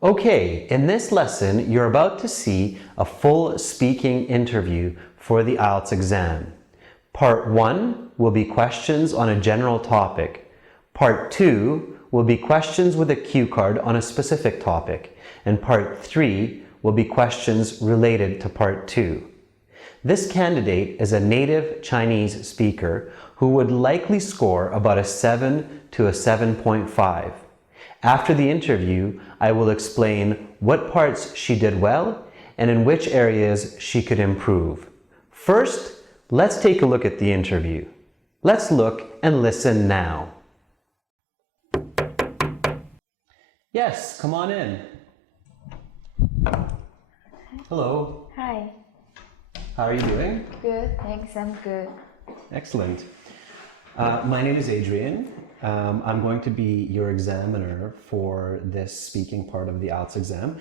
Okay, in this lesson, you're about to see a full speaking interview for the IELTS exam. Part 1 will be questions on a general topic. Part 2 will be questions with a cue card on a specific topic. And Part 3 will be questions related to Part 2. This candidate is a native Chinese speaker who would likely score about a 7 to a 7.5. After the interview, I will explain what parts she did well and in which areas she could improve. First, let's take a look at the interview. Let's look and listen now. Yes, come on in. Hello. Hi. How are you doing? Good, thanks. I'm good. Excellent. My name is Adrian. I'm going to be your examiner for this speaking part of the IELTS exam.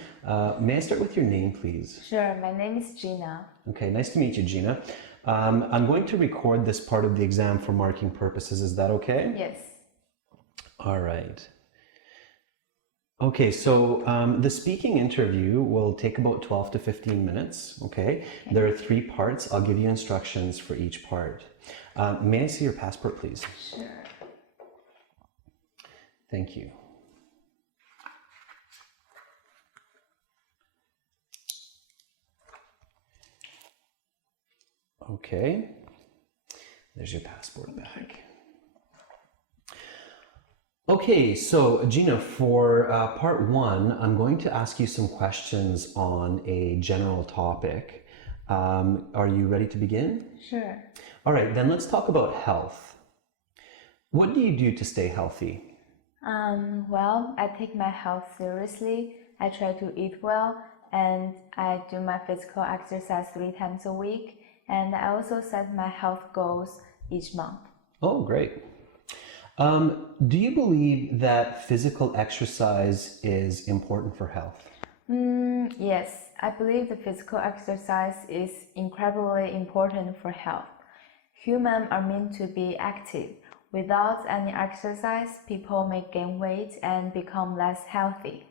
May I start with your name, please? Sure, my name is Gina. Okay, nice to meet you, Gina. I'm going to record this part of the exam for marking purposes. Is that okay? Yes. All right. Okay, so the speaking interview will take about 12 to 15 minutes, okay? There are 3 parts. I'll give you instructions for each part. May I see your passport, please? Sure. Thank you. Okay, there's your passport back. Okay, so Gina, for part 1, I'm going to ask you some questions on a general topic. Are you ready to begin? Sure. All right, then let's talk about health. What do you do to stay healthy? Well, I take my health seriously. I try to eat well, and I do my physical exercise 3 times a week. And I also set my health goals each month. Oh, great. Do you believe that physical exercise is important for health? Yes, I believe the physical exercise is incredibly important for health. Humans are meant to be active. Without any exercise, people may gain weight and become less healthy.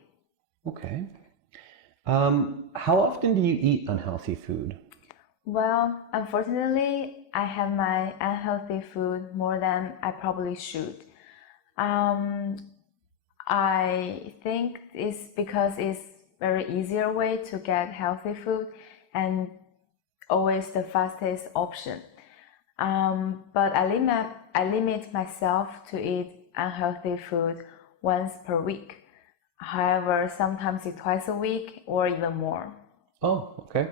Okay. How often do you eat unhealthy food? Well, unfortunately, I have my unhealthy food more than I probably should. I think it's because it's very easier way to get healthy food and always the fastest option. But I limit myself to eat unhealthy food once per week. However, sometimes it's twice a week or even more. Oh, okay.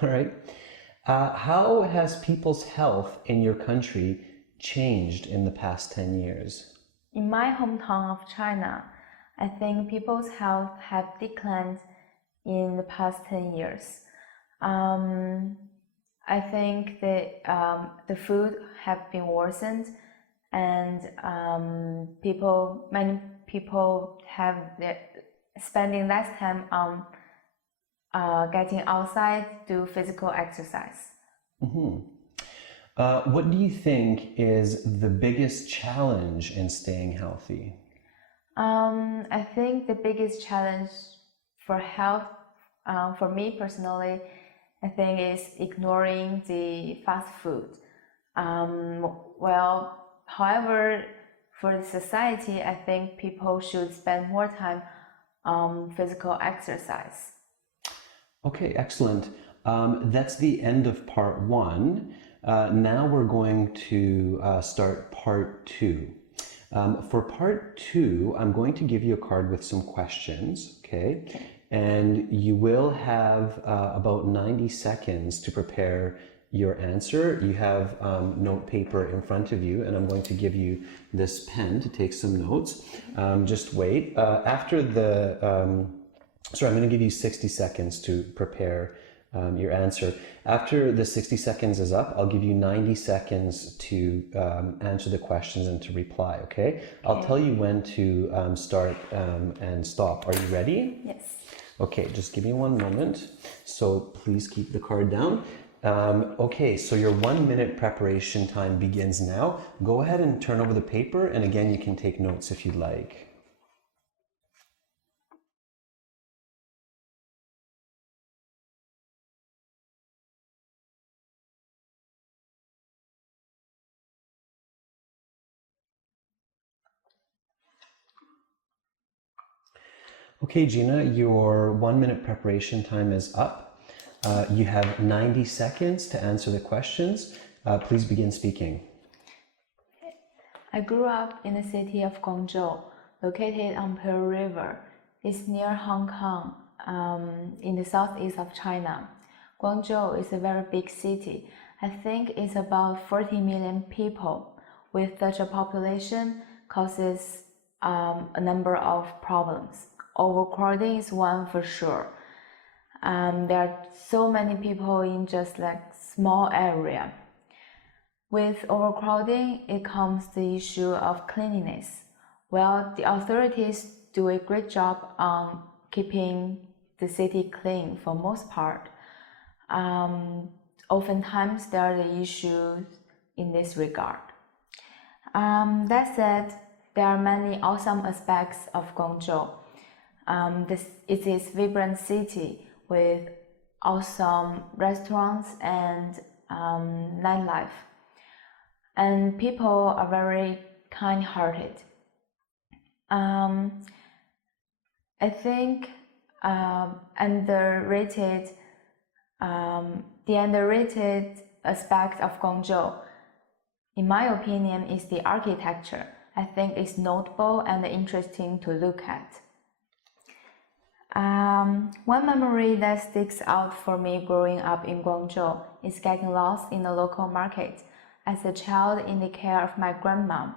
All right. How has people's health in your country changed in the past 10 years? In my hometown of China, I think people's health have declined in the past 10 years. I think that the food have been worsened, and many people have spending less time on getting outside, do physical exercise. What do you think is the biggest challenge in staying healthy? I think the biggest challenge for health, for me personally, I think is ignoring the fast food. However, for the society, I think people should spend more time on physical exercise. Okay, excellent. That's the end of part 1. Now we're going to start part 2. For part 2, I'm going to give you a card with some questions, okay? And you will have about 90 seconds to prepare your answer. You have note paper in front of you, and I'm going to give you this pen to take some notes. Just wait. I'm going to give you 60 seconds to prepare your answer. After the 60 seconds is up, I'll give you 90 seconds to answer the questions and to reply, okay? I'll tell you when to start and stop. Are you ready? Yes. Okay, just give me 1 moment. So please keep the card down. Okay, so your 1-minute preparation time begins now. Go ahead and turn over the paper, and again, you can take notes if you'd like. Okay, Gina, your 1 minute preparation time is up. You have 90 seconds to answer the questions. Please begin speaking. I grew up in the city of Guangzhou, located on Pearl River. It's near Hong Kong, in the southeast of China. Guangzhou is a very big city. I think it's about 40 million people. With such a population, causes a number of problems. Overcrowding is one for sure. There are so many people in just like small area. With overcrowding, it comes the issue of cleanliness. Well, the authorities do a great job on keeping the city clean for most part. Oftentimes, there are the issues in this regard. That said, there are many awesome aspects of Guangzhou. It is a vibrant city with awesome restaurants and nightlife. And people are very kind-hearted. I think the underrated aspect of Guangzhou, in my opinion, is the architecture. I think it's notable and interesting to look at. One memory that sticks out for me growing up in Guangzhou is getting lost in the local market as a child in the care of my grandma.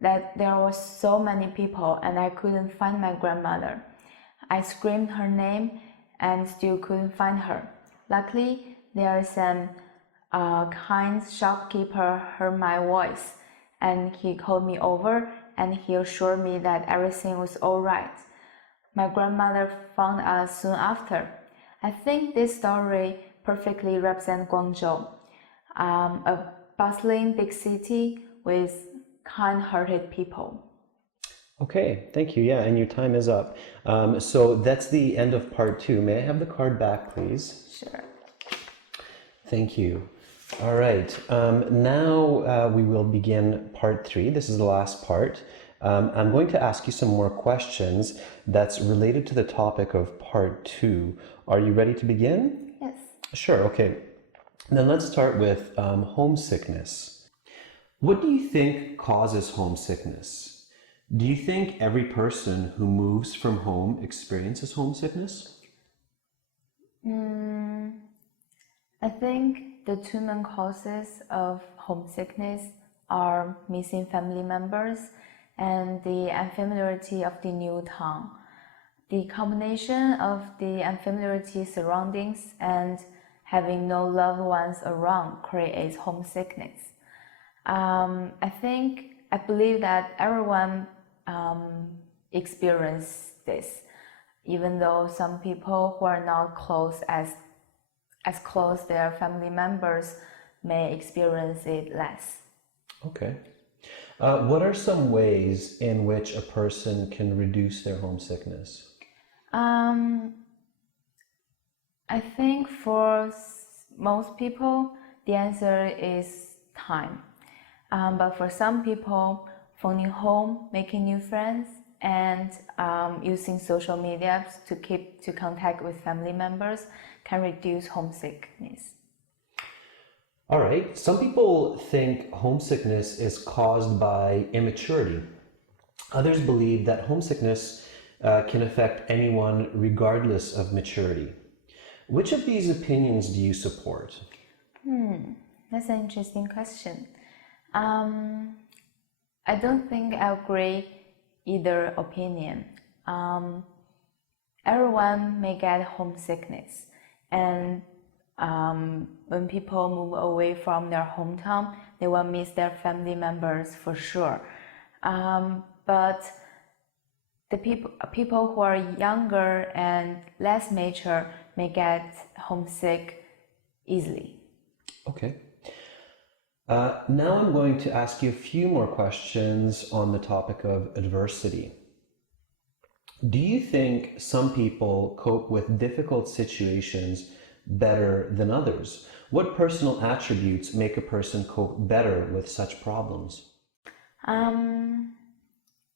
That there were so many people and I couldn't find my grandmother. I screamed her name and still couldn't find her. Luckily, there is a kind shopkeeper heard my voice and he called me over and he assured me that everything was all right. My grandmother found us soon after. I think this story perfectly represents Guangzhou, a bustling big city with kind-hearted people. Okay, thank you. Yeah, and your time is up. So that's the end of part 2. May I have the card back, please? Sure. Thank you. All right, now we will begin part 3. This is the last part. I'm going to ask you some more questions that's related to the topic of part 2. Are you ready to begin? Yes. Sure, okay. Then let's start with homesickness. What do you think causes homesickness? Do you think every person who moves from home experiences homesickness? I think the two main causes of homesickness are missing family members and the unfamiliarity of the new town. The combination of the unfamiliarity surroundings and having no loved ones around creates homesickness. I believe that everyone experiences this, even though some people who are not close as close their family members may experience it less. Okay. What are some ways in which a person can reduce their homesickness? I think for most people, the answer is time. But for some people, phoning home, making new friends, and using social media to keep to contact with family members can reduce homesickness. All right. Some people think homesickness is caused by immaturity. Others believe that homesickness can affect anyone regardless of maturity. Which of these opinions do you support? That's an interesting question. I don't think I agree either opinion. Everyone may get homesickness, and when people move away from their hometown, they will miss their family members for sure. But the people who are younger and less mature may get homesick easily. Okay. Now I'm going to ask you a few more questions on the topic of adversity. Do you think some people cope with difficult situations better than others? What personal attributes make a person cope better with such problems?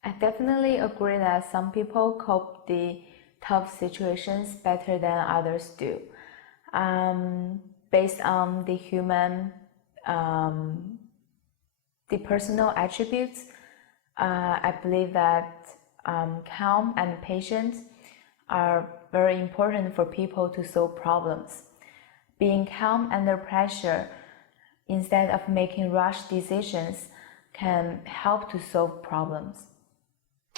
I definitely agree that some people cope the tough situations better than others do. Based on the personal attributes, I believe that calm and patience are very important for people to solve problems. Being calm under pressure instead of making rush decisions can help to solve problems.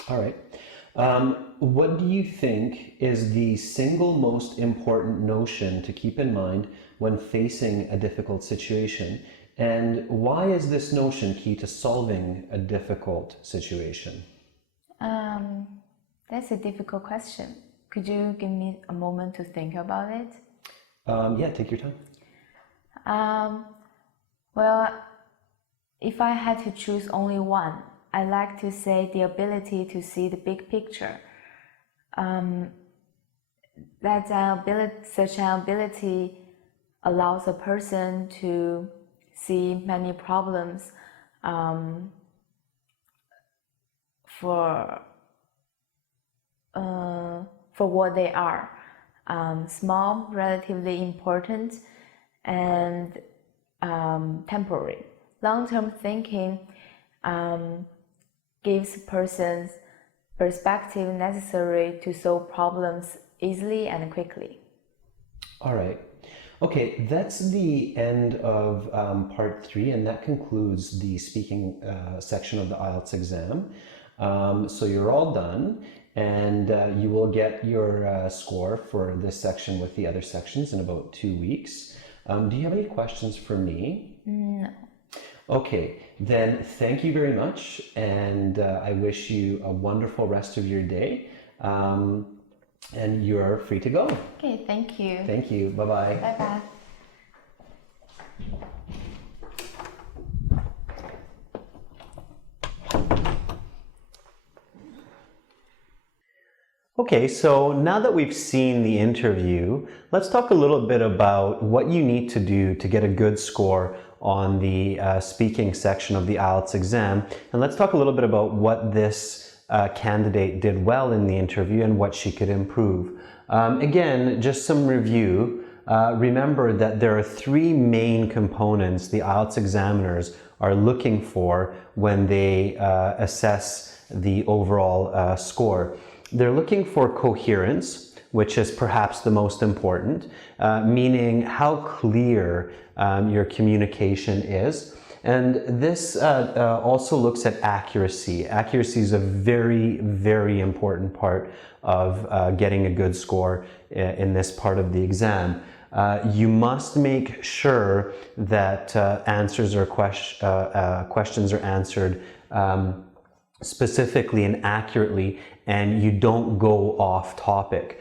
All right. What do you think is the single most important notion to keep in mind when facing a difficult situation? And why is this notion key to solving a difficult situation? That's a difficult question. Could you give me a moment to think about it? Yeah, take your time. Well, if I had to choose only one, I like to say the ability to see the big picture. Such an ability allows a person to see many problems for what they are. Small, relatively important, and temporary. Long-term thinking gives persons perspective necessary to solve problems easily and quickly. All right. Okay, that's the end of part 3, and that concludes the speaking section of the IELTS exam. So you're all done, and you will get your score for this section with the other sections in about 2 weeks. Do you have any questions for me? No. Okay, then thank you very much, and I wish you a wonderful rest of your day, and you're free to go. Okay, thank you. Thank you. Bye-bye. Bye-bye. Okay, so now that we've seen the interview, let's talk a little bit about what you need to do to get a good score on the speaking section of the IELTS exam. And let's talk a little bit about what this candidate did well in the interview and what she could improve. Again, just some review. Remember that there are 3 main components the IELTS examiners are looking for when they assess the overall score. They're looking for coherence, which is perhaps the most important, meaning how clear your communication is. And this also looks at accuracy. Accuracy is a very, very important part of getting a good score in this part of the exam. You must make sure that questions are answered specifically and accurately, and you don't go off topic.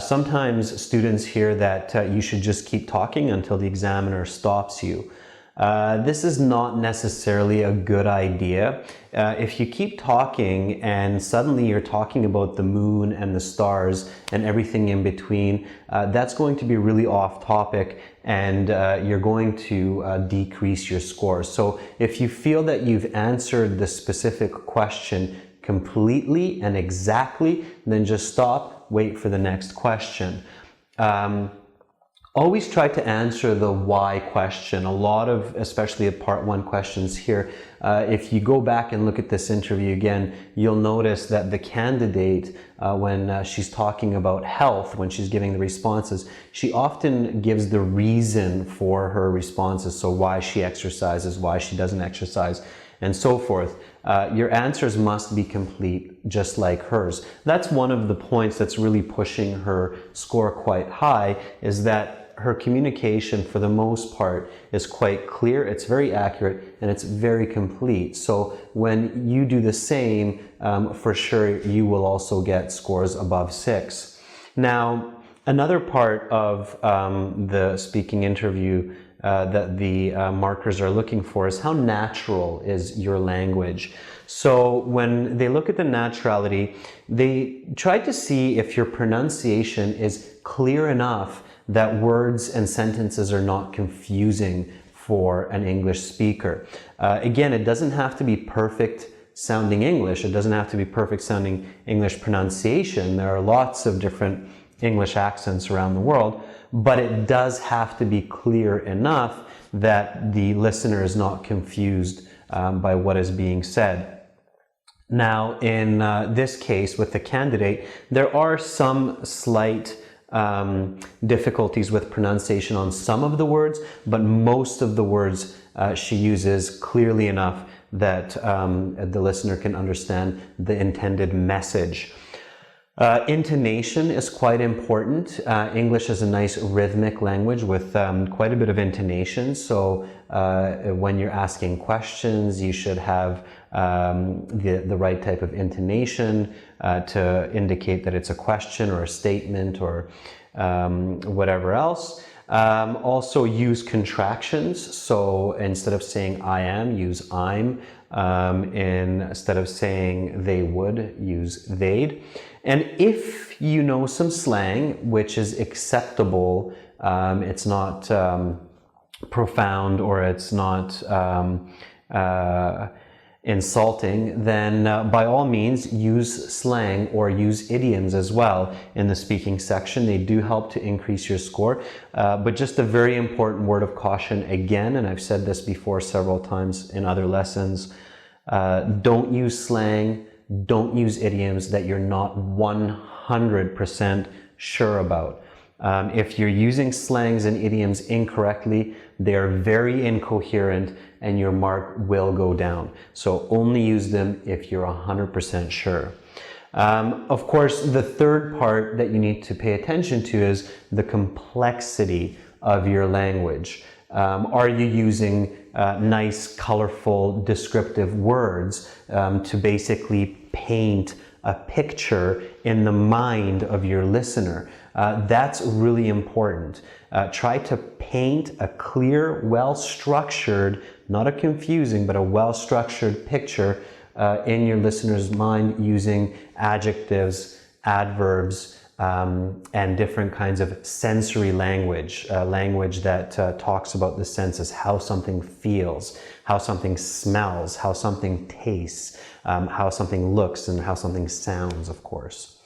Sometimes students hear that you should just keep talking until the examiner stops you. This is not necessarily a good idea. If you keep talking and suddenly you're talking about the moon and the stars and everything in between, that's going to be really off topic, and you're going to decrease your score. So if you feel that you've answered the specific question completely and exactly, then just stop, wait for the next question. Always try to answer the why question. A lot of, especially the part 1 questions here, if you go back and look at this interview again, you'll notice that the candidate, when she's talking about health, when she's giving the responses, she often gives the reason for her responses. So why she exercises, why she doesn't exercise, and so forth. Your answers must be complete, just like hers. That's one of the points that's really pushing her score quite high, is that her communication, for the most part, is quite clear, it's very accurate, and it's very complete. So when you do the same, for sure you will also get scores above 6. Now, another part of the speaking interview that the markers are looking for is how natural is your language. So when they look at the naturality, they try to see if your pronunciation is clear enough that words and sentences are not confusing for an English speaker. Again, it doesn't have to be perfect sounding English. It doesn't have to be perfect sounding English pronunciation. There are lots of different English accents around the world, but it does have to be clear enough that the listener is not confused by what is being said. Now, in this case with the candidate, there are some slight difficulties with pronunciation on some of the words, but most of the words she uses clearly enough that the listener can understand the intended message. Intonation is quite important. English is a nice rhythmic language with quite a bit of intonation. So when you're asking questions, you should have the right type of intonation to indicate that it's a question or a statement or whatever else. Also use contractions. So instead of saying I am, use I'm. Instead of saying they would, use they'd. And if you know some slang, which is acceptable, it's not profound or it's not insulting, then by all means use slang or use idioms as well in the speaking section. They do help to increase your score. But just a very important word of caution again, and I've said this before several times in other lessons, don't use slang, don't use idioms that you're not 100% sure about. If you're using slangs and idioms incorrectly, they are very incoherent and your mark will go down. So only use them if you're 100% sure. Of course, the third part that you need to pay attention to is the complexity of your language. Are you using nice, colorful, descriptive words to basically paint a picture in the mind of your listener? That's really important. Try to paint a clear, well-structured, not a confusing, but a well-structured picture in your listener's mind using adjectives, adverbs, and different kinds of sensory language, language that talks about the senses, how something feels, how something smells, how something tastes, how something looks, and how something sounds, of course.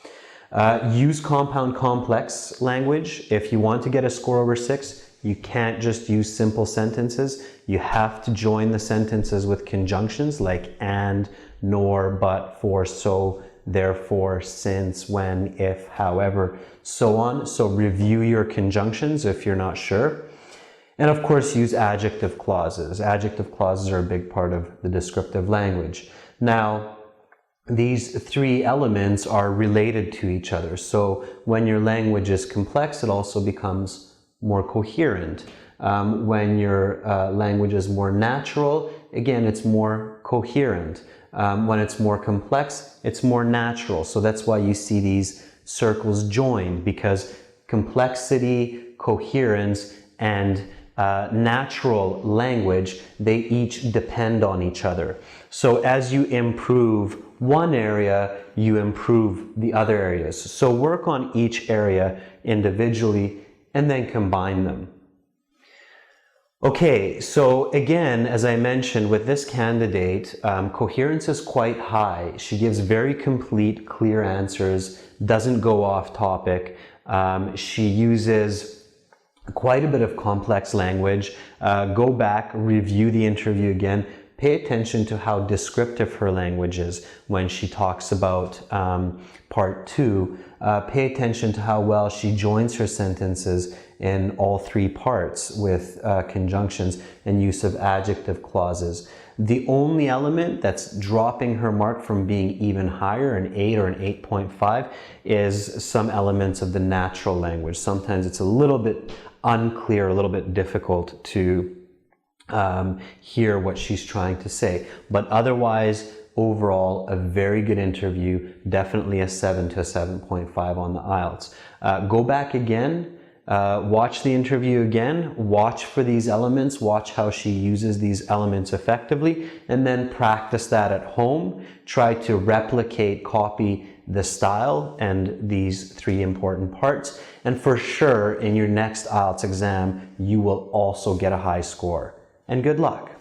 Use compound complex language. If you want to get a score over 6, you can't just use simple sentences. You have to join the sentences with conjunctions like and, nor, but, for, so, therefore, since, when, if, however, so on. So review your conjunctions if you're not sure. And of course, use adjective clauses. Adjective clauses are a big part of the descriptive language. Now, these three elements are related to each other. So when your language is complex, it also becomes more coherent. When your language is more natural, again, it's more coherent. When it's more complex, it's more natural. So that's why you see these circles joined, because complexity, coherence, and natural language, they each depend on each other. So as you improve one area, you improve the other areas. So work on each area individually and then combine them. Okay, so again, as I mentioned, with this candidate, coherence is quite high. She gives very complete, clear answers, doesn't go off topic. She uses quite a bit of complex language. Go back, review the interview again. Pay attention to how descriptive her language is when she talks about part 2. Pay attention to how well she joins her sentences in all 3 parts with conjunctions and use of adjective clauses. The only element that's dropping her mark from being even higher, an 8 or an 8.5, is some elements of the natural language. Sometimes it's a little bit unclear, a little bit difficult to hear what she's trying to say. But otherwise, overall, a very good interview, definitely a 7 to a 7.5 on the IELTS. Go back again, watch the interview again, watch for these elements, watch how she uses these elements effectively, and then practice that at home. Try to replicate, copy the style and these 3 important parts. And for sure, in your next IELTS exam, you will also get a high score. And good luck.